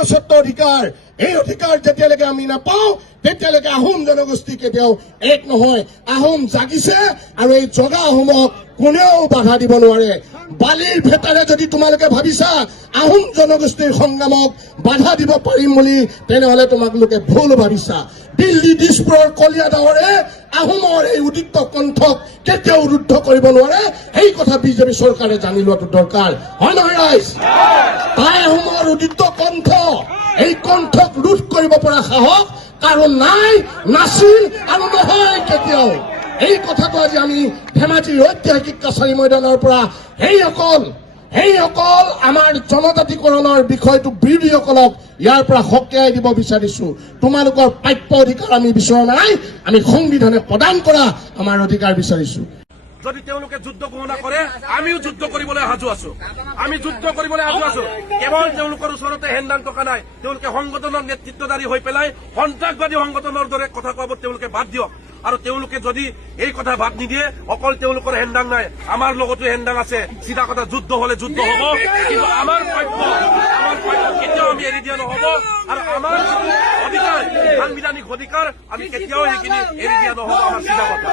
জন্মস্বত্ব অধিকাৰ, এই অধিকাৰ যেতিয়ালৈকে আমি নাপাওঁ তেতিয়ালৈকে আহোম জনগোষ্ঠী কেতিয়াও এক নহয়। আহোম জাগিছে আৰু এই জগা আহোমক কোনেও বাধা দিব নোৱাৰে। বালিৰ ভেটাৰে যদি তোমালোকে ভাবিছা আহোম জনগোষ্ঠীৰ সংগ্ৰামক বাধা দিব পাৰিম বুলি, তেনেহলে তোমালোকে ভুল ভাবিছা। দিল্লী দিছপুৰৰ কলীয়া ডাঙৰে আহোমৰ এই উদিত কণ্ঠক কেতিয়াও ৰুদ্ধ কৰিব নোৱাৰে। এই কথা বিজেপি চৰকাৰে জানি লোৱাটো দৰকাৰ, হয় নহয় ৰাইজ? তাই আহোমৰ উদিত কণ্ঠ, এই কণ্ঠক ৰোধ কৰিব পৰা সাহস কাৰো নাই, নাছিল আৰু নহয় কেতিয়াও। এই কথাটো আজি আমি ধেমাজিৰ ঐতিহাসিক কাছাৰী ময়দানৰ পৰা সেইসকল আমাৰ জনজাতিকৰণৰ বিষয়টো বিৰোধীসকলক ইয়াৰ পৰা সকীয়াই দিব বিচাৰিছো। তোমালোকৰ প্ৰাপ্য অধিকাৰ আমি বিচৰা নাই, আমি সংবিধানে প্ৰদান কৰা আমাৰ অধিকাৰ বিচাৰিছো। যদি তেওঁলোকে যুদ্ধ ঘোষণা কৰে আমিও যুদ্ধ কৰিবলৈ সাজু আছো, আমি যুদ্ধ কৰিবলৈ সাজু আছো। কেৱল তেওঁলোকৰ ওচৰতে হেণ্ডান টকা নাই, তেওঁলোকে সংগঠনৰ নেতৃত্বদাৰী হৈ পেলাই সন্ত্ৰাসবাদী সংগঠনৰ দৰে কথা কোৱাবোৰ তেওঁলোকে বাদ দিয়ক। আৰু তেওঁলোকে যদি এই কথা বাদ নিদিয়ে, অকল তেওঁলোকৰ হেণ্ডাং নাই, আমাৰ লগতো হেণ্ডাং আছে। চিধা কথা, যুদ্ধ হলে যুদ্ধ হব, কিন্তু আমাৰ প্ৰাপ্য কেতিয়াও আমি এৰি দিয়া নহব। আৰু আমাৰ অধিকাৰ, সাংবিধানিক অধিকাৰ, আমি কেতিয়াও সেইখিনি এৰি দিয়া নহব। আমাৰ চিধা কথা।